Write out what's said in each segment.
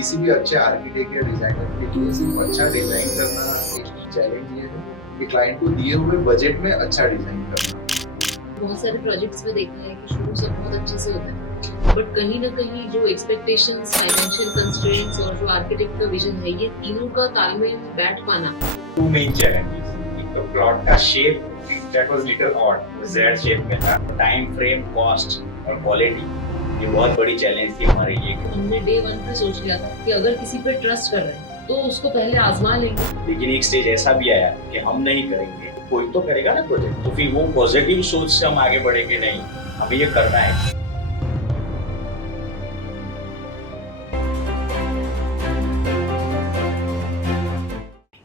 किसी भी अच्छे आर्किटेक्ट या डिजाइनर के लिए सिर्फ अच्छा डिजाइन करना एक चैलेंज ये है कि क्लाइंट को दिए हुए बजट में अच्छा डिजाइन करना। बहुत सारे प्रोजेक्ट्स में देखा है कि शुरू सब बहुत अच्छे से होता है, बट कहीं ना कहीं जो एक्सपेक्टेशंस, फाइनेंशियल कंस्ट्रेंट्स और जो आर्किटेक्ट का विजन है, ये तीनों का तालमेल बैठ पाना। टू मेन चैलेंजेस, एक तो प्लॉट का shape that was little odd, Z shape में था। टाइम फ्रेम, कॉस्ट और क्वालिटी, ये बहुत बड़ी चैलेंज थी हमारे लिए। हमने डे वन पे सोच लिया था कि अगर किसी पे ट्रस्ट कर रहे हैं तो उसको पहले आजमा लेंगे। लेकिन एक स्टेज ऐसा भी आया कि हम नहीं करेंगे, कोई तो करेगा ना प्रोजेक्ट, तो फिर वो पॉजिटिव सोच से हम आगे बढ़ेंगे, नहीं हमें ये करना है।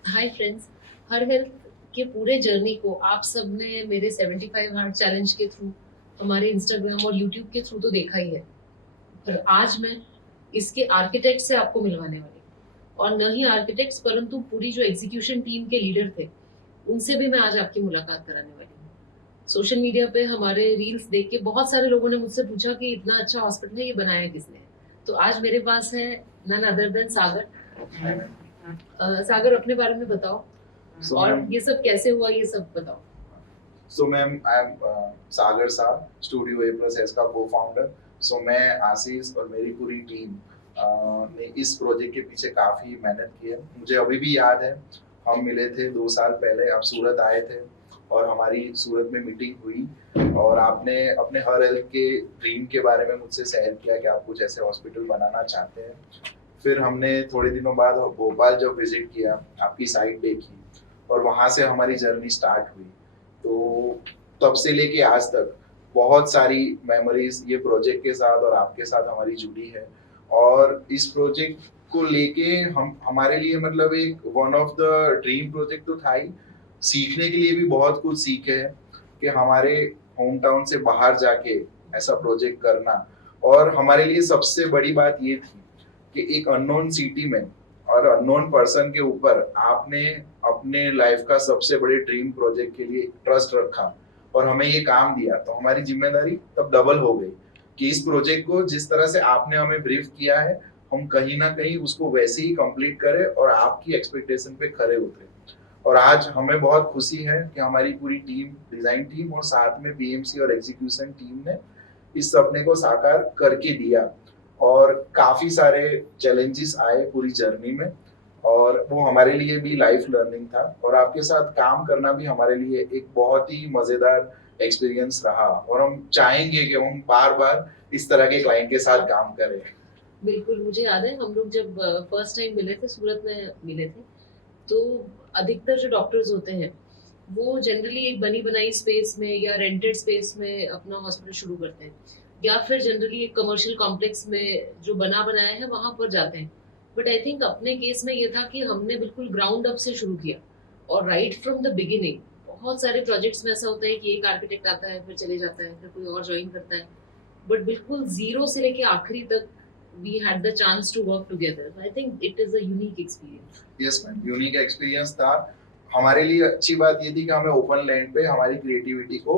हाय फ्रेंड्स, हर हेल्थ के पूरे जर्नी को आप सब ने मेरे 75 हार्ड चैलेंज के थ्रू, हमारे इंस्टाग्राम और यूट्यूब के थ्रू तो देखा ही है। पर आज मैं इसके आर्किटेक्ट से आपको मिलवाने वाली हूँ, और न ही आर्किटेक्ट्स परंतु पूरी जो एग्जीक्यूशन टीम के लीडर थे, उनसे भी मैं आज आपकी मुलाकात कराने वाली हूँ। सोशल मीडिया पे हमारे रील्स देख के बहुत सारे लोगों ने मुझसे पूछा कि इतना अच्छा हॉस्पिटल है, ये बनाया किसने। तो आज मेरे पास है नन अदर देन सागर। सागर, अपने बारे में बताओ। और ये सब कैसे हुआ, ये सब बताओ। सो मैम, आई एम सागर साहब, स्टूडियो A+S का को-फाउंडर। सो मैं, आशीष और मेरी पूरी टीम ने इस प्रोजेक्ट के पीछे काफी मेहनत की है। मुझे अभी भी याद है, हम मिले थे 2 साल पहले, आप सूरत आए थे और हमारी सूरत में मीटिंग हुई और आपने अपने हर हेल्थ के ड्रीम के बारे में मुझसे शेयर किया कि आप कुछ ऐसे हॉस्पिटल बनाना चाहते हैं। फिर हमने थोड़े दिनों बाद भोपाल जब विजिट किया, आपकी साइट देखी और वहाँ से हमारी जर्नी स्टार्ट हुई। तो तब से लेके आज तक बहुत सारी मेमोरीज ये प्रोजेक्ट के साथ और आपके साथ हमारी जुड़ी है। और इस प्रोजेक्ट को लेके हम हमारे लिए मतलब एक one of the dream project तो था ही, सीखने के लिए भी बहुत कुछ सीखे हैं कि हमारे होम टाउन से बाहर जाके ऐसा प्रोजेक्ट करना। और हमारे लिए सबसे बड़ी बात ये थी कि एक अननोन सिटी में और अननोन पर्सन के ऊपर आपने अपने लाइफ का सबसे बड़े ड्रीम प्रोजेक्ट के लिए ट्रस्ट रखा और हमें ये काम दिया। तो हमारी जिम्मेदारी तब डबल हो गई कि इस प्रोजेक्ट को जिस तरह से आपने हमें ब्रीफ किया है, हम कहीं ना कहीं उसको वैसे ही कंप्लीट करें और आपकी एक्सपेक्टेशन पे खरे उतरे। और आज हमें बहुत खुशी है कि हमारी पूरी टीम, डिजाइन टीम और साथ में BMC और एग्जीक्यूशन टीम ने इस सपने को साकार करके दिया। और काफी सारे चैलेंजेस आए पूरी जर्नी में और वो हमारे लिए भी लाइफ लर्निंग था। और आपके साथ काम करना भी हमारे लिए एक बहुत ही मजेदार एक्सपीरियंस रहा और हम चाहेंगे कि हम बार बार इस तरह के क्लाइंट के साथ काम करें। बिल्कुल, मुझे याद है हम लोग जब फर्स्ट टाइम मिले थे, सूरत में मिले थे, तो अधिकतर जो डॉक्टर्स होते हैं वो जनरली एक बनी बनाई स्पेस में या रेंटेड स्पेस में अपना हॉस्पिटल शुरू करते हैं, या फिर जनरली एक कमर्शियल कॉम्प्लेक्स में जो बना बनाया है वहां पर जाते हैं। बट आई थिंक अपने केस में ये था कि हमने बिल्कुल ग्राउंड अप से शुरू किया और राइट फ्रॉम द बिगिनिंग। बहुत सारे प्रोजेक्ट्स में ऐसा होता है कि एक आर्किटेक्ट आता है, फिर चले जाता है, फिर कोई और ज्वाइन करता है, बट बिल्कुल जीरो से लेके आखिरी तक we had the chance to work together. I think it is a unique experience. Yes ma'am, unique experience था। हमारे लिए अच्छी बात ये थी कि हमें ओपन लैंड पे हमारी क्रिएटिविटी को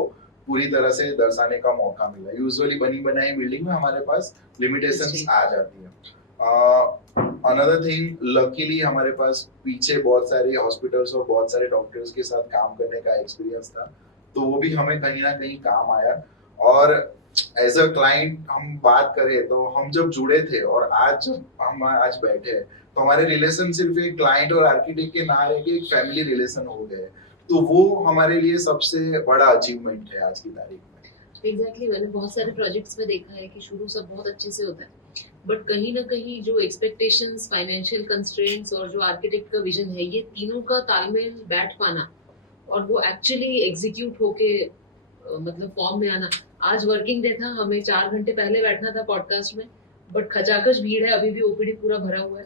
पूरी तरह से दर्शाने का मौका मिला। यूजुअली बनी बनाई बिल्डिंग में हमारे पास लिमिटेशंस आ जाती है। अनदर थिंग, लकीली हमारे पास पीछे बहुत सारे हॉस्पिटल्स और बहुत सारे डॉक्टर्स के साथ काम करने का एक्सपीरियंस था, तो वो भी हमें कहीं ना कहीं काम आया। और एज अ क्लाइंट हम बात करें तो हम जब जुड़े थे और आज जब हम आज बैठे हैं, तो हमारे रिलेशन सिर्फ एक क्लाइंट और आर्किटेक्ट के ना रह के एक फैमिली रिलेशन हो गए। तो वो हमारे लिए सबसे बड़ा अचीवमेंट है आज की तारीख में। एग्जैक्टली, मैंने बहुत सारे प्रोजेक्ट्स में देखा है कि शुरू सब बहुत अच्छे से होता है, बट कहीं ना कहीं जो एक्सपेक्टेशंस, फाइनेंशियल कंस्ट्रेंट्स और जो आर्किटेक्ट का विजन है, ये तीनों का तालमेल बैठ पाना और वो एक्चुअली एग्जीक्यूट होके मतलब फॉर्म में आना। आज वर्किंग डे था, हमें 4 घंटे पहले बैठना था पॉडकास्ट में, बट खचाखच भीड़ है, अभी भी ओपीडी पूरा भरा हुआ है।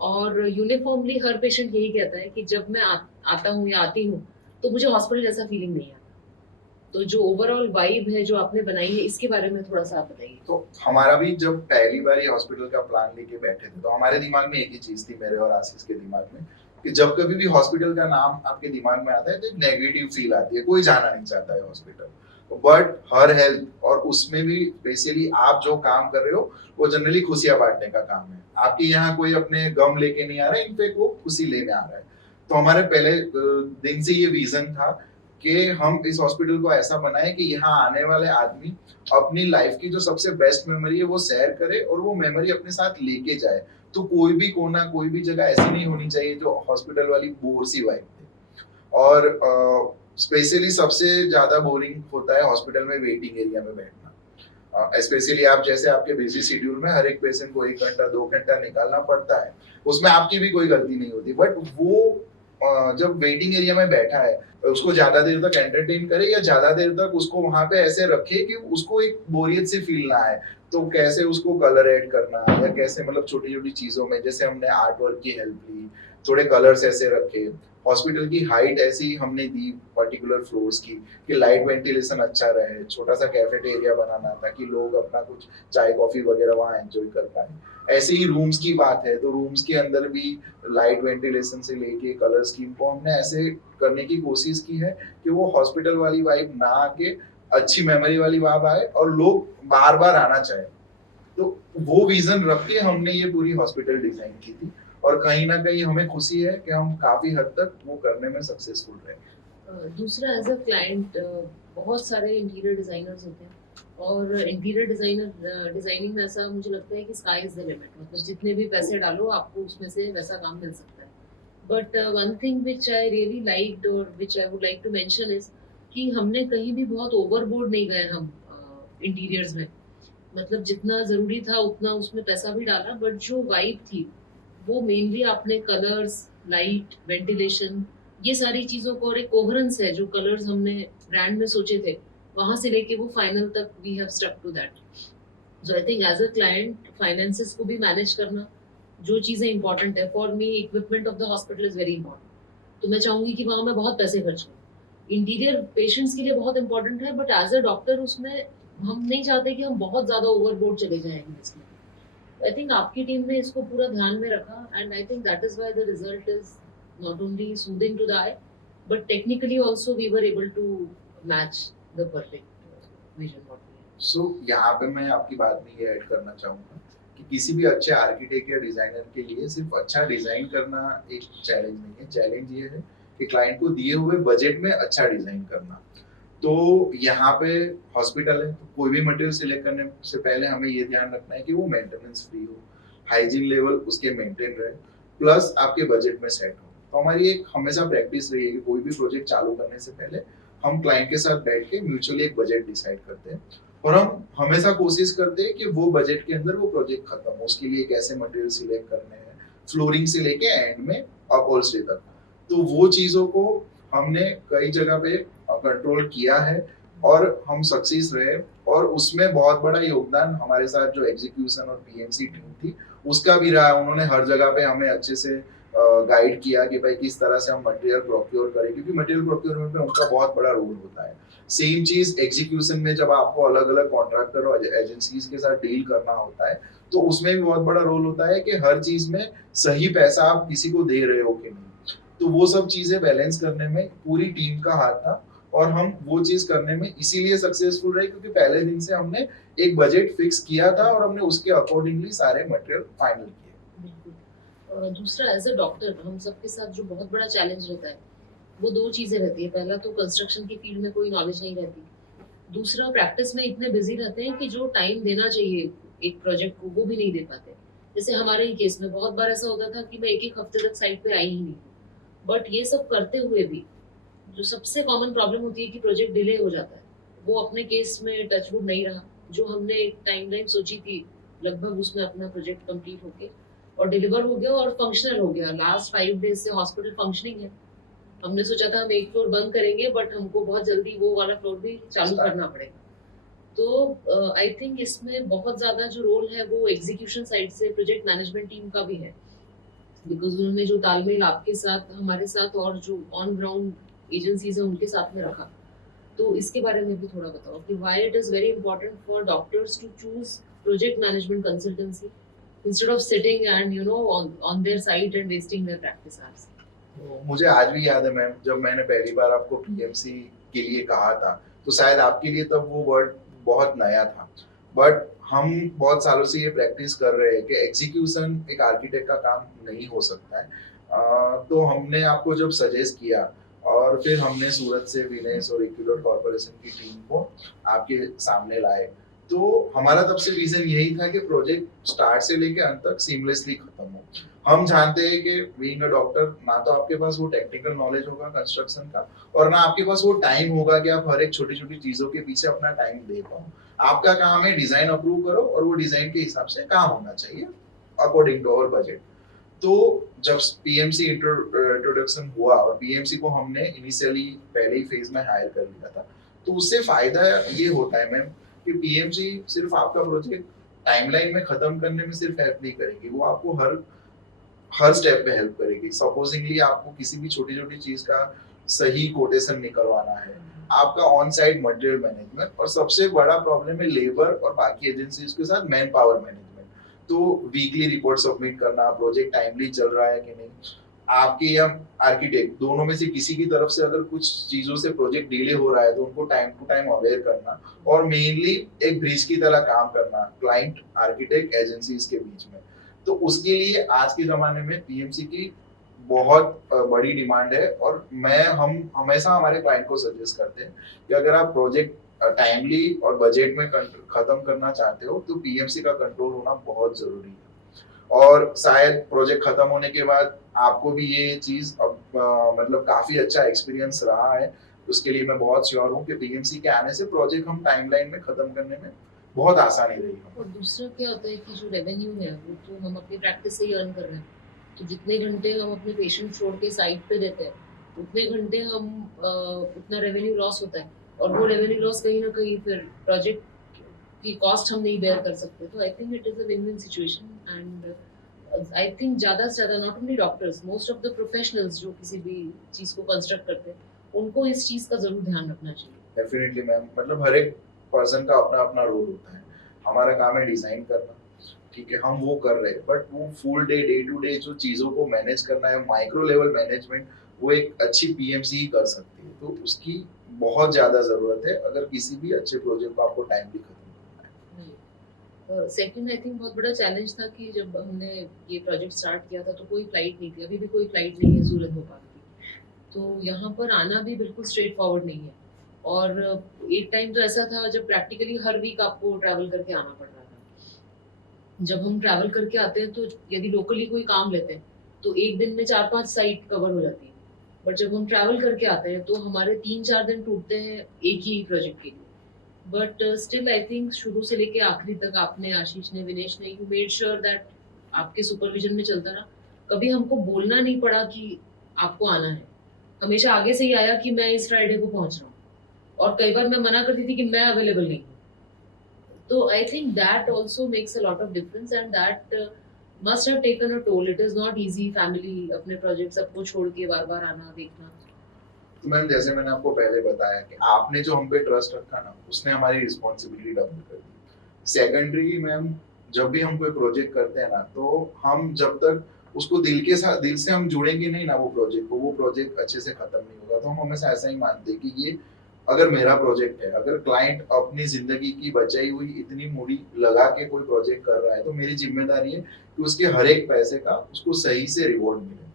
और यूनिफॉर्मली हर पेशेंट यही कहता है कि जब मैं आता हूँ या आती हूँ तो मुझे हॉस्पिटल जैसा फीलिंग नहीं आता। तो जो ओवरऑल वाइब है जो आपने बनाई है, इसके बारे में थोड़ा सा आप बताइए। तो हमारा भी जब पहली बार ये हॉस्पिटल का प्लान लेके बैठे थे, तो हमारे दिमाग में एक ही चीज थी, मेरे और आशीष के दिमाग में, कि जब कभी भी हॉस्पिटल का नाम आपके दिमाग में आता है तो एक नेगेटिव फील आती है, कोई जाना नहीं चाहता है हॉस्पिटल। बट हर हेल्थ और उसमें भी स्पेशली आप जो काम कर रहे हो वो जनरली खुशियां बांटने का काम है। आपके यहाँ कोई अपने गम लेके नहीं आ रहा है, इनफेक्ट वो खुशी लेने आ रहा है। तो हमारे पहले दिन से ये विजन था कि हम इस हॉस्पिटल को ऐसा बनाए कि यहाँ आने वाले आदमी अपनी लाइफ की जो सबसे बेस्ट मेमोरी है वो शेयर करे और वो मेमोरी अपने साथ लेके जाए। तो कोई भी कोना, कोई भी जगह ऐसी नहीं होनी चाहिए जो हॉस्पिटल वाली बोर सी वाइब दे। और स्पेशली सबसे ज्यादा बोरिंग होता है हॉस्पिटल में वेटिंग एरिया में बैठना। स्पेशली आप जैसे आपके बिजी शेड्यूल में हर एक पेशेंट को 1 घंटा 2 घंटा निकालना पड़ता है, उसमें आपकी भी कोई गलती नहीं होती, बट वो जब वेटिंग एरिया में बैठा है उसको ज्यादा देर तक एंटरटेन करे या ज्यादा देर तक उसको वहां पे ऐसे रखे कि उसको एक बोरियत सी फील ना आए। तो कैसे उसको कलर ऐड करना या कैसे मतलब छोटी छोटी चीजों में जैसे हमने आर्ट वर्क की हेल्प ली, थोड़े कलर्स ऐसे रखे, हॉस्पिटल की हाइट ऐसी हमने दी पर्टिकुलर फ्लोर्स की कि लाइट वेंटिलेशन अच्छा रहे, छोटा सा कैफेटेरिया बनाना ताकि लोग अपना कुछ चाय कॉफी वगैरह वहाँ एंजॉय कर पाए। ऐसे ही रूम्स की बात है तो रूम्स के अंदर भी लाइट वेंटिलेशन से लेके कलर स्कीम को हमने ऐसे करने की कोशिश की है कि वो हॉस्पिटल वाली वाइब ना आके अच्छी मेमोरी वाली वाइब आए और लोग बार बार आना चाहे। तो वो विजन रख के हमने ये पूरी हॉस्पिटल डिजाइन की थी और कहीं ना कहीं हमें खुशी है कि हम काफी हद तक वो करने में सक्सेसफुल रहे। दूसरा एज अ क्लाइंट बहुत सारे इंटीरियर डिजाइनर्स होते हैं और इंटीरियर डिजाइनिंग में ऐसा मुझे लगता है कि स्काई इज द लिमिट, मतलब जितने भी पैसे डालो आपको उसमें से वैसा काम मिल सकता है। But one thing which I really liked और which I would like to mention is कि हमने कहीं भी बहुत ओवरबोर्ड नहीं गए हम इंटीरियर्स में। मतलब जितना जरूरी था उतना उसमें पैसा भी डाला, बट जो वाइब थी वो मेनली आपने कलर्स, लाइट, वेंटिलेशन, ये सारी चीज़ों को, और एक कोहरेंस है जो कलर्स हमने ब्रांड में सोचे थे वहां से लेके वो फाइनल तक we have stuck to that. So I think as a client finances को भी मैनेज करना, जो चीज़ें इंपॉर्टेंट है for me, equipment of the hospital is very important. तो मैं चाहूंगी कि वहाँ मैं बहुत पैसे खर्च करूँ। इंटीरियर पेशेंट्स के लिए बहुत इंपॉर्टेंट है, बट एज अ डॉक्टर उसमें हम नहीं चाहते कि हम बहुत ज़्यादा ओवरबोर्ड चले जाएंगे इसमें। आई थिंक आपकी टीम ने इसको पूरा ध्यान में रखा and I think that is why the result is not only soothing to the eye but technically also we were able to match the perfect vision what we have. So यहाँ पे मैं आपकी बात में ये ऐड करना चाहूंगा कि किसी भी अच्छे आर्किटेक्ट या डिजाइनर के लिए सिर्फ अच्छा डिजाइन करना एक चैलेंज नहीं है। चैलेंज ये है कि क्लाइंट को दिए हुए बजट में अच्छा डिजाइन करना। तो यहाँ पे हॉस्पिटल है तो कोई भी मटेरियल सिलेक्ट करने से पहले हमें ये ध्यान रखना है कि वो मेंटेनेंस फ्री हो, हाइजीन लेवल उसके मेंटेन रहे, प्लस आपके बजट में सेट हो। तो हमारी एक हमेशा प्रैक्टिस रही है कि कोई भी प्रोजेक्ट चालू करने से पहले हम क्लाइंट के साथ बैठ के म्यूचुअली एक बजट डिसाइड करते हैं और हम हमेशा कोशिश करते हैं कि वो बजट के अंदर वो प्रोजेक्ट खत्म हो। उसके लिए कैसे मटेरियल सिलेक्ट करने हैं, फ्लोरिंग से लेके एंड में अपहोल्स्ट्री तक। तो वो चीजों को हमने कई जगह पे कंट्रोल किया है और हम सक्सेस रहे। और उसमें बहुत बड़ा योगदान हमारे साथ जो एग्जीक्यूशन और पीएमसी टीम थी उसका भी रहा। उन्होंने हर जगह पे हमें अच्छे से गाइड किया कि भाई किस तरह से हम मटेरियल प्रोक्योर करें, क्योंकि मटेरियल प्रोक्योरमेंट में उनका बहुत बड़ा रोल होता है। सेम चीज एग्जीक्यूशन में जब आपको अलग अलग कॉन्ट्रैक्टर और एजेंसीज के साथ डील करना होता है तो उसमें भी बहुत बड़ा रोल होता है कि हर चीज में सही पैसा आप किसी को दे रहे हो कि नहीं। तो वो सब चीजें बैलेंस करने में पूरी टीम का हाथ था और हम वो चीज करने में इसीलिए सक्सेसफुल रहे क्योंकि पहले दिन से हमने एक बजट फिक्स किया था और हमने उसके अकॉर्डिंगली सारे मटेरियल फाइनल किए। बिल्कुल। दूसरा एज अ डॉक्टर हम सबके साथ जो बहुत बड़ा चैलेंज रहता है वो दो चीजें रहती है। पहला तो कंस्ट्रक्शन की फील्ड में कोई नॉलेज नहीं रहती, दूसरा प्रैक्टिस में इतने बिजी रहते हैं कि जो टाइम देना चाहिए एक प्रोजेक्ट को वो भी नहीं दे पाते। जैसे हमारे ही केस में बहुत बार ऐसा होता था कि मैं एक हफ्ते तक साइट पे आई ही नहीं। बट ये सब करते हुए भी जो सबसे कॉमन प्रॉब्लम होती है कि प्रोजेक्ट डिले हो जाता है, वो अपने केस में टचवुड नहीं रहा। जो हमने एक टाइमलाइन सोची थी लगभग उसमें अपना प्रोजेक्ट कंप्लीट होके और डिलीवर हो गया और फंक्शनल हो गया। लास्ट 5 डेज से हॉस्पिटल फंक्शनिंग है। हमने सोचा था हम एक फ्लोर बंद करेंगे बट हमको बहुत जल्दी वो वाला फ्लोर भी चालू करना पड़ेगा। तो आई थिंक इसमें बहुत ज्यादा जो रोल है वो एग्जीक्यूशन साइड से प्रोजेक्ट मैनेजमेंट टीम का भी है, बिकॉज उन्होंने जो तालमेल आपके साथ, हमारे साथ और जो ऑन ग्राउंड एजेंसीज है उनके साथ में रखा। तो इसके बारे में भी थोड़ा बताओ कि why it is very important for doctors to choose project management consultancy instead of sitting and you know on their site and wasting their practice hours. मुझे आज भी याद है मैम, जब मैंने पहली बार आपको पीएमसी के लिए कहा था तो शायद आपके लिए तब वो वर्ड बहुत नया था, बट हम बहुत सालों से ये प्रैक्टिस कर रहे हैं कि एग्जीक्यूशन एक आर्किटेक्ट का काम नहीं हो सकता है। तो हमने आपको जब सजेस्ट किया और फिर हमने सूरत से विनेश और इक्विडोर कॉर्पोरेशन की टीम को आपके सामने लाए, तो हमारा तब से विजन यही था कि प्रोजेक्ट स्टार्ट से लेके अंत तक सीमलेसली खत्म हो। हम जानते हैं कि बीइंग अ डॉक्टर ना तो आपके पास वो टेक्निकल नॉलेज होगा कंस्ट्रक्शन का, और ना आपके पास वो टाइम होगा कि आप हर एक छोटी छोटी चीजों के पीछे अपना टाइम दे पाओ। आपका काम है डिजाइन अप्रूव करो और वो डिजाइन के हिसाब से काम होना चाहिए अकॉर्डिंग टू आवर बजट। तो जब पीएमसी इंट्रोडक्शन हुआ और पीएमसी को हमने इनिशियली पहले ही फेज में हायर कर लिया था, तो उससे फायदा ये होता है मैम कि पीएमसी सिर्फ आपका प्रोजेक्ट टाइमलाइन में खत्म करने में सिर्फ हेल्प नहीं करेगी, वो आपको हर स्टेप पे हेल्प करेगी। सपोजिंगली आपको किसी भी छोटी छोटी चीज का सही कोटेशन निकलवाना है, आपका ऑन साइट मटेरियल मैनेजमेंट, और सबसे बड़ा प्रॉब्लम है लेबर और बाकी एजेंसीज के साथ मैन पावर मैनेजमेंट। तो वीकली रिपोर्ट सबमिट करना, प्रोजेक्ट टाइमली चल रहा है कि नहीं, आपके या आर्किटेक्ट दोनों में से किसी की तरफ से अगर कुछ चीजों से प्रोजेक्ट डिले हो रहा है तो उनको टाइम टू टाइम अवेयर करना, और मेनली एक ब्रिज की तरह काम करना क्लाइंट आर्किटेक्ट एजेंसीज के बीच में। तो उसके लिए आज के जमाने में पीएमसी की बहुत बड़ी डिमांड है, और हम हमेशा हमारे क्लाइंट को सजेस्ट करते हैं कि अगर आप प्रोजेक्ट टाइमली और बजट में खत्म करना चाहते हो तो पीएमसी का कंट्रोल होना बहुत जरूरी है। और शायद प्रोजेक्ट खत्म होने के बाद आपको भी ये चीज अब मतलब काफी अच्छा एक्सपीरियंस रहा है, उसके लिए मैं बहुत श्योर हूँ कि पीएमसी के आने से प्रोजेक्ट हम टाइमलाइन में खत्म करने में बहुत आसानी रही है। और दूसरा क्या होता है कि जो रेवेन्यू है वो तो हम अपनी प्रैक्टिस से ही अर्न कर रहे हैं, तो जितने घंटे हम अपने पेशेंट छोड़ के साइट पे देते हैं उतने घंटे हम उतना रेवेन्यू लॉस होता है, और वो रेवेन्यू लॉस कहीं ना कहीं फिर प्रोजेक्ट की कॉस्ट हम नहीं बेयर कर सकते। तो I think it is a win win situation, and I think ज़्यादा से ज़्यादा not only doctors, most of the professionals जो किसी भी चीज़ को कंस्ट्रक्ट करते हैं उनको इस चीज़ का ज़रूर ध्यान रखना चाहिए। डेफिनेटली मैम, मतलब हर एक पर्सन का अपना अपना रोल होता है। हमारा काम है डिजाइन करना, ठीक है, हम वो कर रहे हैं, बट वो फुल डे टू डे जो चीजों को मैनेज करना है, माइक्रो लेवल मैनेजमेंट, वो एक अच्छी पीएमसी ही कर सकती है। तो उसकी बहुत ज्यादा जरूरत है अगर किसी भी अच्छे प्रोजेक्ट को आपको टाइमली खत्म करना है। सेकंड आई थिंक बहुत बड़ा चैलेंज था कि जब हमने ये प्रोजेक्ट स्टार्ट किया था तो कोई फ्लाइट नहीं थी, अभी भी कोई फ्लाइट नहीं है सूरत भोपाल की, तो यहाँ पर आना भी बिल्कुल स्ट्रेट फॉरवर्ड नहीं है। और एक टाइम तो ऐसा था जब प्रैक्टिकली हर वीक आपको ट्रैवल करके आना पड़ रहा था। जब हम ट्रैवल करके आते हैं तो यदि लोकली कोई काम लेते हैं तो एक दिन में 4-5 साइट कवर हो जाती है, बट जब हम ट्रैवल करके आते हैं तो हमारे 3-4 दिन टूटते हैं एक ही प्रोजेक्ट के लिए। बट स्टिल आई थिंक शुरू से लेके आखिरी तक आपने, आशीष ने, विनेश ने, यू मेड श्योर दैट आपके सुपरविजन में चलता रहा। कभी हमको बोलना नहीं पड़ा कि आपको आना है, हमेशा आगे से ही आया कि मैं इस फ्राइडे को पहुंच रहा हूँ, और कई बार मैं मना करती थी कि मैं अवेलेबल नहीं हूँ। तो आई think that also makes a lot of difference, and that must have taken a toll. It is not easy family, अपने प्रोजेक्ट सबको छोड़ के बार बार आना देखना। तो मैम जैसे मैंने आपको पहले बताया कि आपने जो हम पे ट्रस्ट रखा ना, उसने हमारी रिस्पॉन्सिबिलिटी डबल कर दी। सेकेंडरी मैम, जब भी हम कोई प्रोजेक्ट करते हैं ना, तो हम जब तक उसको दिल से हम जुड़ेंगे नहीं ना वो प्रोजेक्ट को, वो प्रोजेक्ट अच्छे से खत्म नहीं होगा। तो हम हमेशा ऐसा ही मानते हैं कि ये अगर मेरा प्रोजेक्ट है, अगर क्लाइंट अपनी जिंदगी की बचाई हुई इतनी मूड़ी लगा के कोई प्रोजेक्ट कर रहा है, तो मेरी जिम्मेदारी है कि उसके हर एक पैसे का उसको सही से रिवॉर्ड मिले।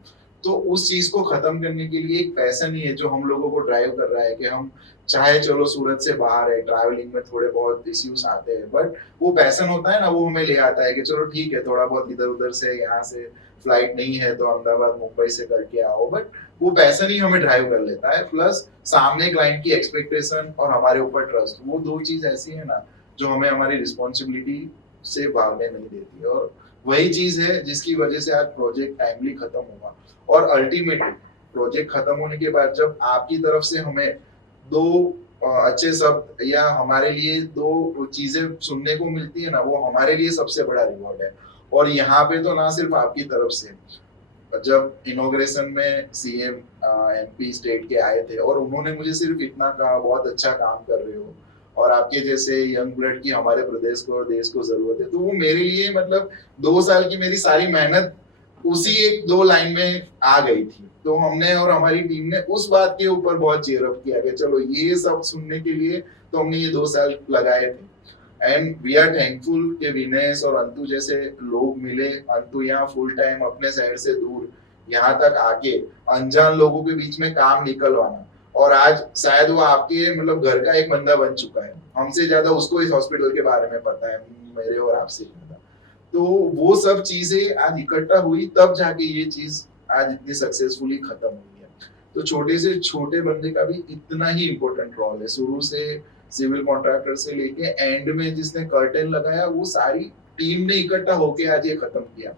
तो उस चीज को खत्म करने के लिए एक पैशन ही है जो हम लोगों को ड्राइव कर रहा है कि हम चाहे चलो सूरत से बाहर है, ट्रैवलिंग में थोड़े बहुत इश्यूज आते हैं, बट वो पैशन होता है ना, वो हमें ले आता है कि चलो ठीक है, थोड़ा बहुत इधर उधर से, यहाँ से फ्लाइट नहीं है तो अहमदाबाद मुंबई से करके आओ, बट वो पैशन ही हमें ड्राइव कर लेता है। प्लस सामने क्लाइंट की एक्सपेक्टेशन और हमारे ऊपर ट्रस्ट, वो दो चीज ऐसी है ना जो हमें हमारी रिस्पॉन्सिबिलिटी से भागने नहीं देती है, और वही चीज है जिसकी वजह से आज प्रोजेक्ट टाइमली खत्म हुआ। और अल्टीमेटली प्रोजेक्ट खत्म होने के बाद जब आपकी तरफ से हमें दो अच्छे शब्द या हमारे लिए दो चीजें सुनने को मिलती है ना, वो हमारे लिए सबसे बड़ा रिवॉर्ड है। और यहाँ पे तो ना सिर्फ आपकी तरफ से, जब इनॉग्रेशन में सीएम एमपी स्टेट के आए थे और उन्होंने मुझे सिर्फ इतना कहा, बहुत अच्छा काम कर रहे हो और आपके जैसे यंग ब्लड की हमारे प्रदेश को और देश को जरूरत है, तो वो मेरे लिए मतलब 2 साल की मेरी सारी मेहनत उसी एक दो लाइन में आ गई थी। तो हमने और हमारी टीम ने उस बात के ऊपर बहुत चीयर अप किया कि चलो ये सब सुनने के लिए तो हमने ये 2 साल लगाए थे। एंड वी आर थैंकफुल कि विनेश और अंतु जैसे लोग मिले। अंतु यहाँ फुल टाइम अपने शहर से दूर यहाँ तक आके अनजान लोगों के बीच में काम निकलवाना, और आज शायद वो आपके मतलब घर का एक बंदा बन चुका है। हमसे ज्यादा उसको इस हॉस्पिटल के बारे में पता है, मेरे और आपसे ज्यादा। तो वो सब चीजें आज इकट्ठा हुई, तब जाके ये चीज आज इतनी सक्सेसफुली खत्म हुई है। तो छोटे से छोटे बंदे का भी इतना ही इम्पोर्टेंट रोल है। शुरू से सिविल कॉन्ट्रैक्टर से लेके एंड में जिसने कर्टेन लगाया, वो सारी टीम ने इकट्ठा होके आज ये खत्म किया।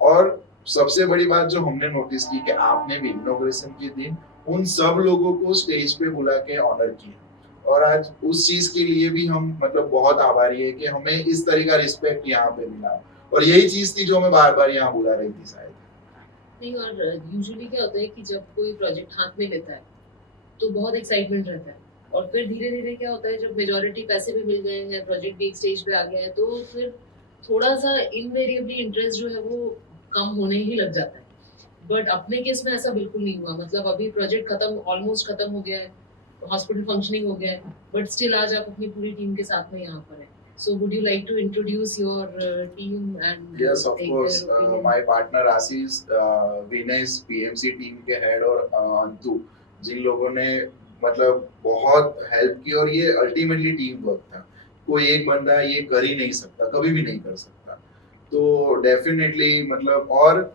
और सबसे बड़ी बात जो हमने नोटिस की कि आपने भी इनॉग्रेशन के दिन उन सब लोगों को स्टेज पे बुला के ऑनर किया, और आज उस चीज के लिए भी हम मतलब बहुत आभारी है कि हमें इस तरह का रिस्पेक्ट यहाँ पे मिला। और यही चीज थी जो हमें बार बार यहाँ बुला रही थी शायद। नहीं, और यूजुअली क्या होता है कि जब कोई प्रोजेक्ट हाथ में लेता है तो बहुत एक्साइटमेंट रहता है, और फिर धीरे धीरे क्या होता है, जब मेजॉरिटी पैसे भी मिल गए हैं, प्रोजेक्ट भी एक स्टेज पे आ गया है, तो फिर थोड़ा सा इनवेरिएबली इंटरेस्ट जो है वो कम होने ही लग जाता है। बट अपने केस में ऐसा बिल्कुल नहीं हुआ। मतलब अभी प्रोजेक्ट खत्म, ऑलमोस्ट खत्म हो गया है, हॉस्पिटल फंक्शनिंग हो गया है, बट स्टिल आज आप अपनी पूरी टीम के साथ में यहाँ पर हैं। So would you like to introduce your team and Yes, of take course. their opinion? My partner Ashish, Vinesh PMC team के हेड, और अंतु, जिन लोगों ने मतलब बहुत हेल्प की। और ये अल्टीमेटली टीम वर्क था, कोई एक बंदा ये कर ही नहीं सकता, कभी भी नहीं कर सकता। तो डेफिनेटली मतलब, और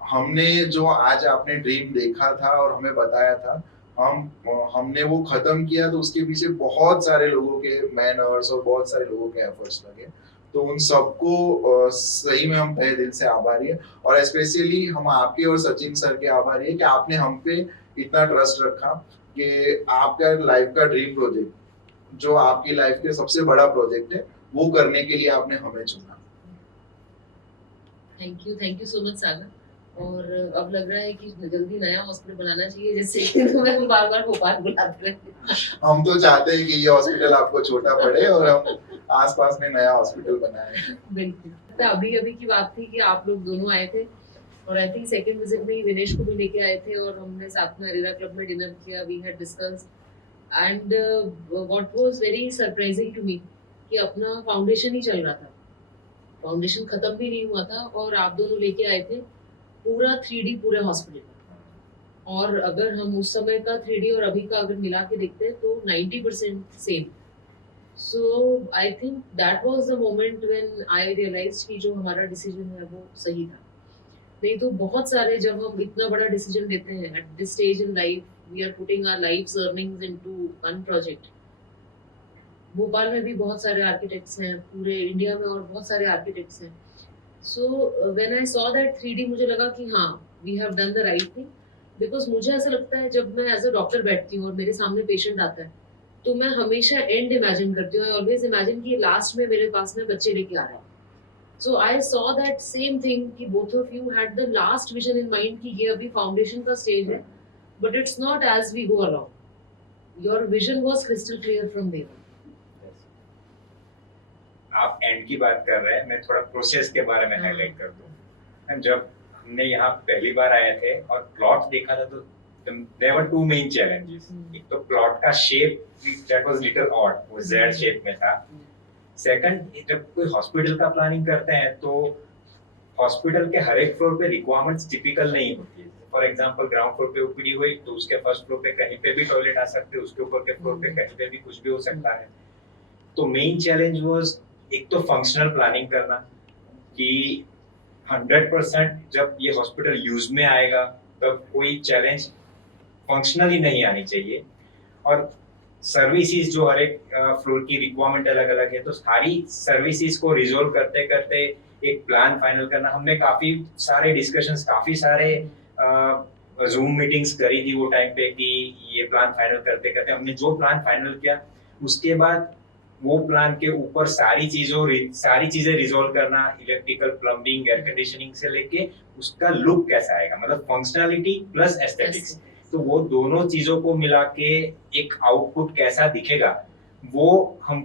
हमने जो आज आपने ड्रीम देखा था और हमें बताया था, हमने वो खत्म किया, तो उसके पीछे बहुत सारे लोगों के मैन आवर्स और बहुत सारे लोगों के एफर्ट्स लगे। तो उन सबको सही में हम तहे दिल से आभारी है। और स्पेशली हम आपके और सचिन सर के आभारी है कि आपने हम पे इतना ट्रस्ट रखा कि आपका लाइफ का ड्रीम प्रोजेक्ट, जो आपकी लाइफ के सबसे बड़ा प्रोजेक्ट है, वो करने के लिए आपने हमें चुना। थैंक यू सो मच सागर। और अब लग रहा है कि जल्दी नया हॉस्पिटल बनाना चाहिए, जिससे तुम्हें हम बार बार भोपाल बुलाते रहे। हम तो चाहते हैं कि ये हॉस्पिटल आपको छोटा पड़े और हम आसपास में नया हॉस्पिटल बनाएं। बिल्कुल। तो अभी अभी की बात थी कि आप लोग दोनों आए थे, और आई थिंक सेकंड विजिट में ही विनेश को भी लेके आए थे, और हमने साथ में अरेरा क्लब में डिनर किया। We had discussed and what was very surprising to me कि अपना फाउंडेशन ही चल रहा था, फाउंडेशन खत्म भी नहीं हुआ था, और आप दोनों लेके आए थे पूरा 3D पूरे हॉस्पिटल का। और अगर हम उस समय का 3D और अभी का अगर मिला के देखते हैं तो 90% same. So I think that was the moment when I realized कि जो हमारा डिसीजन है वो सही था। नहीं तो बहुत सारे, जब हम इतना बड़ा डिसीजन लेते हैं at this stage in life, we are putting our life's earnings into one project. Bhopal में भी बहुत सारे आर्किटेक्ट्स हैं, पूरे इंडिया में और बहुत सारे आर्किटेक्ट्स हैं। So when I saw that 3D, मुझे लगा कि हाँ, we have done the right thing, because मुझे ऐसा लगता है जब मैं एज अ डॉक्टर बैठती हूँ और मेरे सामने पेशेंट आता है, तो मैं हमेशा एंड इमेजिन करती हूँ। I always imagine कि लास्ट में मेरे पास में बच्चे लेके आ रहा है। So I saw that same thing कि both of you had the last vision in mind कि ये अभी फाउंडेशन का स्टेज है, but it's not as we go along. Your vision was crystal clear from day one. आप and की बात कर रहे हैं, मैं थोड़ा प्रोसेस के बारे में हाईलाइट कर दूं। जब हमने यहाँ पहली बार आए थे और प्लॉट देखा था, तो there were two main challenges. एक तो प्लॉट का shape, that was little odd, वो जेड शेप में था। सेकंड, जब कोई हॉस्पिटल का प्लानिंग करते हैं तो हॉस्पिटल के हर एक फ्लोर पे रिक्वायरमेंट्स टिपिकल नहीं होती है। फॉर एग्जांपल, ग्राउंड फ्लोर पे ओपीडी हुई तो उसके फर्स्ट फ्लोर पे कहीं पे भी टॉयलेट आ सकते हैं, उसके ऊपर के फ्लोर पे कहीं पे भी कुछ भी हो सकता है। तो मेन चैलेंज वाज एक तो फंक्शनल प्लानिंग करना कि 100% जब ये हॉस्पिटल यूज में आएगा तब कोई चैलेंज फंक्शनली नहीं आनी चाहिए। और सर्विसेज जो हर एक फ्लोर की रिक्वायरमेंट अलग अलग है, तो सारी सर्विसेज को रिजोल्व करते करते एक प्लान फाइनल करना। हमने काफी सारे डिस्कशंस, काफी सारे जूम मीटिंग्स करी थी वो टाइम पे कि ये प्लान फाइनल करते करते हमने जो प्लान फाइनल किया, उसके बाद वो प्लान के ऊपर सारी चीजें रिजोल्व करना, इलेक्ट्रिकल, प्लम्बिंग, एयर कंडीशनिंग से लेके उसका लुक कैसा आएगा, मतलब फंक्शनलिटी प्लस एस्थेटिक्स। तो वो दोनों चीजों को मिला के एक आउटपुट कैसा दिखेगा, वो हम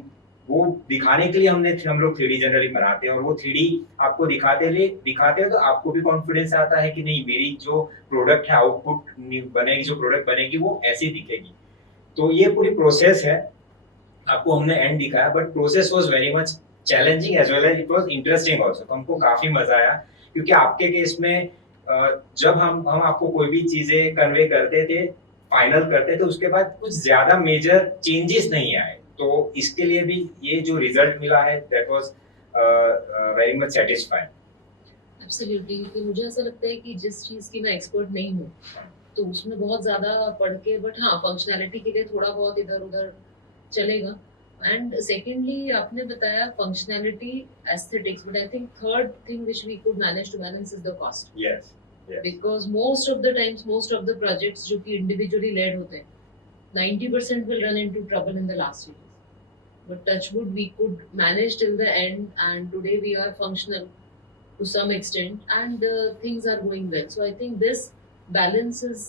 वो दिखाने के लिए हम लोग 3D जनरली बनाते हैं, और वो 3D आपको दिखाते हैं तो आपको भी कॉन्फिडेंस आता है कि नहीं, मेरी जो प्रोडक्ट है, आउटपुट बनेगी, जो प्रोडक्ट बनेगी वो ऐसी दिखेगी। तो ये पूरी प्रोसेस है, आपको हमने एंड दिखाया, but process was very much challenging as well as it was interesting also. तो हमको काफी मजा आया, क्योंकि आपके केस में जब हम आपको कोई भी चीजें कन्वे करते थे, फाइनल करते थे, उसके बाद कुछ ज्यादा मेजर चेंजेस नहीं आए। तो इसके लिए भी ये जो रिजल्ट मिला है, that was very much satisfying. Absolutely, क्योंकि मुझे ऐसा लगता है कि जिस चीज़ की मैं एक्सपर्ट नहीं हूँ तो उसमें बहुत ज़्यादा पढ़ के, बट हाँ फंक्शनैलिटी के लिए थोड़ा बहुत इधर उधर चलेगा। एंड सेकेंडली आपने बताया functionality, aesthetics, but I think third thing which we could manage to balance is the cost, yes because most of the times most of the projects जो कि इंडिविजुअली लेड होते हैं 90% will run into trouble in the last years. But touch wood, we could manage till the end, and today we are functional to some extent, and things are going well. So I think this balance is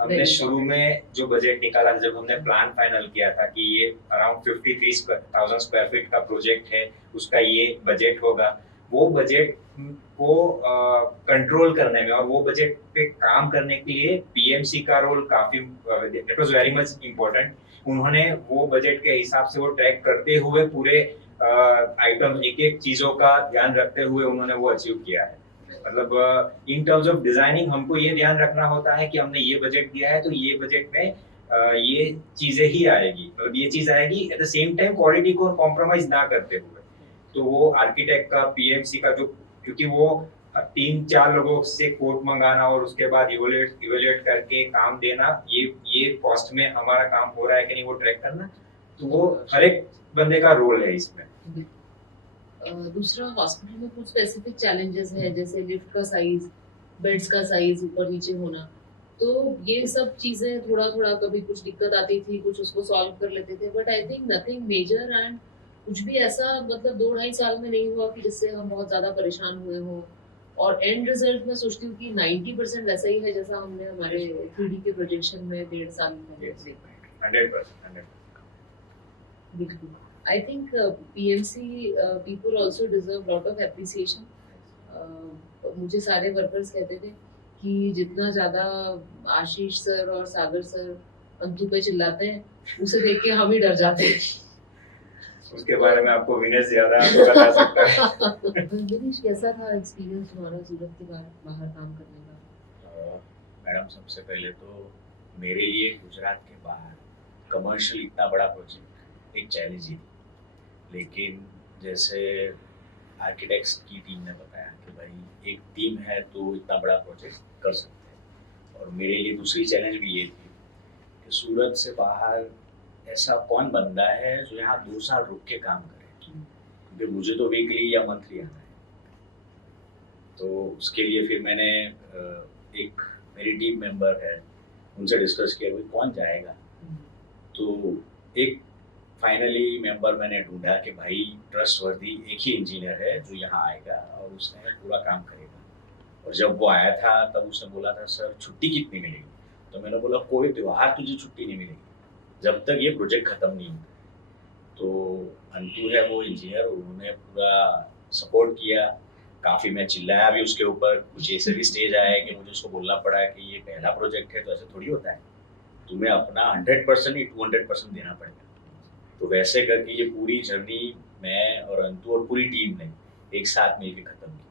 हमने very शुरू important. में जो budget निकाला था, जब हमने plan final किया था कि ये अराउंड 53,000 स्क्वायर फीट का प्रोजेक्ट है, उसका ये बजट होगा, वो बजट को कंट्रोल करने में और वो बजट पे काम करने के लिए पीएमसी का रोल काफी, it was very much important. उन्होंने वो बजट के हिसाब से वो ट्रैक करते हुए पूरे आइटम, एक एक चीजों का ध्यान रखते हुए उन्होंने वो अचीव किया है। मतलब इन टर्म्स ऑफ डिजाइनिंग हमको ये ध्यान रखना होता है कि हमने ये बजट दिया है तो ये बजट में ये चीजें ही आएगी, मतलब ये चीज आएगी, at the same time quality को कॉम्प्रोमाइज ना करते हुए। तो वो आर्किटेक्ट का, पीएमसी का जो, क्योंकि वो 3-4 लोगों से कोट मंगाना और उसके बाद इवेल्युएट करके काम देना, ये कॉस्ट में हमारा काम हो रहा है कि नहीं वो ट्रैक करना, तो वो हर एक बंदे का रोल है इसमें। दूसरा, हॉस्पिटल में कुछ स्पेसिफिक चैलेंजेस है, जैसे लिफ्ट का साइज, बेड्स का साइज ऊपर नीचे होना, तो ये सब चीजें थोड़ा थोड़ा कभी कुछ दिक्कत आती थी, कुछ उसको सॉल्व कर लेते थे, but I think nothing major, and कुछ भी ऐसा मतलब 2-2.5 साल में नहीं हुआ कि जिससे हम बहुत ज्यादा परेशान हुए हों। और एंड रिजल्ट मैं सोचती हूँ कि 90% वैसा ही है जैसा हमने हमारे 3D के प्रोजेक्शन में 1.5 साल में देखा। 100%। बिल्कुल। I think PMC people also deserve lot of appreciation. मुझे सारे वर्कर्स कहते थे कि जितना ज़्यादा आशीष सर और सागर सर अंतु पे चिल्लाते हैं, उसे देख के हम ही डर जाते हैं। उसके बारे में आपको विनेश ज्यादा बता सकता है। विनेश, कैसा था एक्सपीरियंस तुम्हारा सूरत के बाहर काम करने का? मैडम, सबसे पहले तो मेरे लिए गुजरात के बाहर कमर्शियल इतना बड़ा प्रोजेक्ट एक चैलेंज ही थी, लेकिन जैसे आर्किटेक्ट्स की टीम ने बताया कि भाई एक टीम है तो इतना बड़ा प्रोजेक्ट कर सकते हैं। और मेरे लिए दूसरी चैलेंज भी ये थी कि सूरत से बाहर ऐसा कौन बंदा है जो यहाँ 2 साल रुक के काम करे, क्योंकि मुझे तो वीकली या मंथली आना है। तो उसके लिए फिर मैंने एक मेरी टीम मेंबर है उनसे डिस्कस किया भाई कौन जाएगा। तो एक फाइनली मेंबर मैंने ढूंढा कि भाई ट्रस्टवर्दी एक ही इंजीनियर है जो यहाँ आएगा और उसने पूरा काम करेगा। और जब वो आया था तब उसने बोला था सर छुट्टी कितनी मिलेगी, तो मैंने बोला कोई त्योहार तुझे छुट्टी नहीं मिलेगी जब तक ये प्रोजेक्ट ख़त्म नहीं होता। तो अंतु है वो इंजीनियर, उन्होंने पूरा सपोर्ट किया। काफ़ी मैं चिल्लाया भी उसके ऊपर, कुछ ऐसे भी स्टेज आया कि मुझे उसको बोलना पड़ा कि ये पहला प्रोजेक्ट है तो ऐसे थोड़ी होता है, तुम्हें अपना 100% ही 200% देना पड़ेगा। तो वैसे करके ये पूरी जर्नी मैं और अंतु और पूरी टीम ने एक साथ मिलकर ख़त्म की।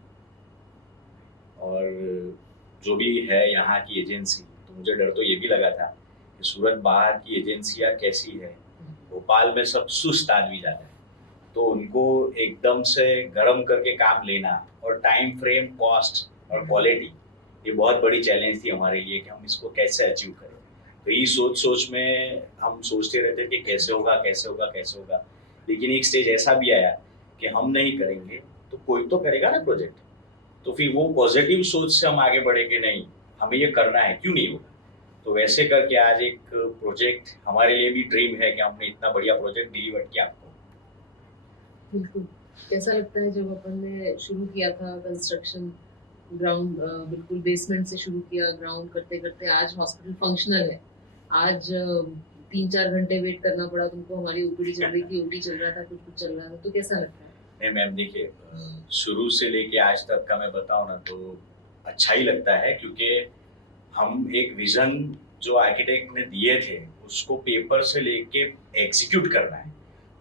और जो भी है यहाँ की एजेंसी, तो मुझे डर तो ये भी लगा था कि सूरत बाहर की एजेंसियाँ कैसी है, भोपाल में सब सुस्त आदमी जाता है तो उनको एकदम से गर्म करके काम लेना और टाइम फ्रेम, कॉस्ट और क्वालिटी, ये बहुत बड़ी चैलेंज थी हमारे लिए कि हम इसको कैसे अचीव करें। तो ये सोच में हम सोचते रहते कि कैसे होगा। लेकिन एक स्टेज ऐसा भी आया कि हम नहीं करेंगे तो कोई तो करेगा ना प्रोजेक्ट। तो फिर वो पॉजिटिव सोच से हम आगे बढ़े कि नहीं हमें ये करना है, क्यों नहीं होगा। तो वैसे करके आज एक प्रोजेक्ट हमारे लिए भी ड्रीम है कि हमने इतना बढ़िया प्रोजेक्ट डिलीवर किया आपको। बिल्कुल। कैसा लगता है जब अपन ने शुरू किया था कंस्ट्रक्शन, ग्राउंड बिल्कुल बेसमेंट से शुरू किया, ग्राउंड करते करते आज हॉस्पिटल फंक्शनल है, आज 3-4 घंटे वेट करना पड़ा तुमको, हमारी ओपीडी चल रही थी, ओटी चल रहा था, कुछ चल रहा था, तो कैसा लगता है? नहीं मैम देखिए, शुरू से लेके आज तक का मैं बताऊं ना तो अच्छा ही लगता है, क्योंकि हम एक विजन जो आर्किटेक्ट ने दिए थे उसको पेपर से लेके एग्जीक्यूट करना है,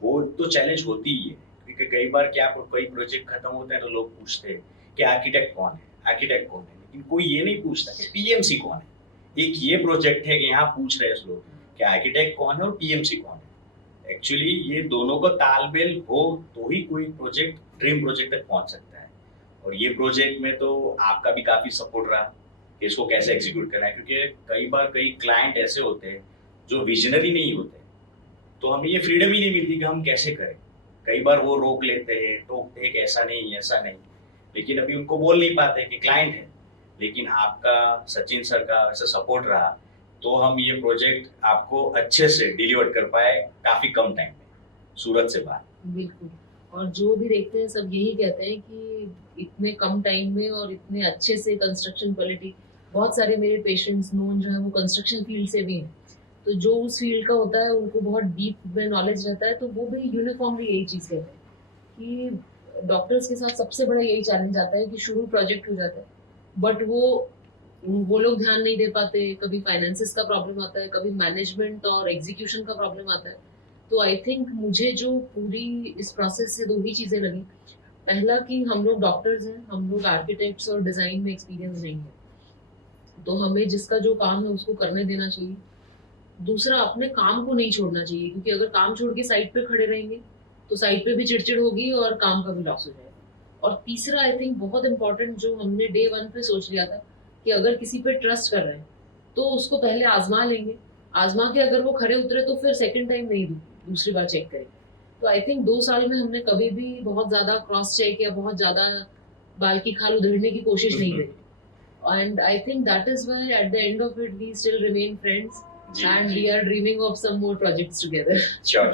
वो तो चैलेंज होती ही है। क्योंकि कई बार क्या कोई प्रोजेक्ट खत्म होता है तो लोग पूछते हैं कि आर्किटेक्ट कौन है, आर्किटेक्ट कौन है, लेकिन कोई ये नहीं पूछता कि पीएमसी कौन है। एक ये प्रोजेक्ट है कि यहाँ पूछ रहे हैं लोग कि आर्किटेक्ट कौन है और पीएमसी कौन है। एक्चुअली ये दोनों का तालमेल हो तो ही कोई प्रोजेक्ट ड्रीम प्रोजेक्ट तक पहुंच सकता है। और ये प्रोजेक्ट में तो आपका भी काफी सपोर्ट रहा कि इसको कैसे एग्जीक्यूट करना है, क्योंकि कई बार कई क्लाइंट ऐसे होते हैं जो विजनरी नहीं होते, तो हमें ये फ्रीडम ही नहीं मिलती कि हम कैसे करें। कई बार वो रोक लेते हैं, टोकते हैं कि ऐसा नहीं ऐसा नहीं, लेकिन अभी उनको बोल नहीं पाते कि क्लाइंट है। लेकिन आपका सचिन सर का ऐसा सपोर्ट रहा तो हम ये प्रोजेक्ट आपको अच्छे से डिलीवर कर पाए काफी कम टाइम में सूरत से बाहर। बिल्कुल, और जो भी देखते हैं सब यही कहते हैं कि इतने कम टाइम में और इतने अच्छे से कंस्ट्रक्शन क्वालिटी, बहुत सारे मेरे पेशेंट्स नोन जो है वो कंस्ट्रक्शन फील्ड से भी हैं, तो जो उस फील्ड का होता है उनको बहुत डीप में नॉलेज रहता है, तो वो भी यूनिफॉर्मली यही चीज़ कहते हैं कि डॉक्टर्स के साथ सबसे बड़ा यही चैलेंज आता है कि शुरू प्रोजेक्ट हो जाता है, बट वो लोग ध्यान नहीं दे पाते, कभी फाइनेंसेस का प्रॉब्लम आता है, कभी मैनेजमेंट और एग्जीक्यूशन का प्रॉब्लम आता है। तो आई थिंक मुझे जो पूरी इस प्रोसेस से 2 ही चीज़ें लगी, पहला कि हम लोग डॉक्टर्स हैं, हम लोग आर्किटेक्ट्स और डिज़ाइन में एक्सपीरियंस नहीं है, तो हमें जिसका जो काम है उसको करने देना चाहिए। दूसरा, अपने काम को नहीं छोड़ना चाहिए, क्योंकि अगर काम छोड़ के साइड पे खड़े रहेंगे तो साइड पे भी चिड़चिड़ होगी और काम का भी लॉस हो जाएगा। और तीसरा आई थिंक बहुत इंपॉर्टेंट जो हमने डे 1 पे सोच लिया था कि अगर किसी पे ट्रस्ट कर रहे हैं तो उसको पहले आजमा लेंगे, आजमा के अगर वो खड़े उतरे तो फिर सेकंड टाइम नहीं दूसरी बार चेक करेंगे। तो आई थिंक 2 साल में हमने कभी भी बहुत ज़्यादा क्रॉस चेक या बहुत ज़्यादा बाल की खाल उधेड़ने की कोशिश नहीं करी। And I think that is why at the end of it we still remain friends and we are dreaming of some more projects together. Sure.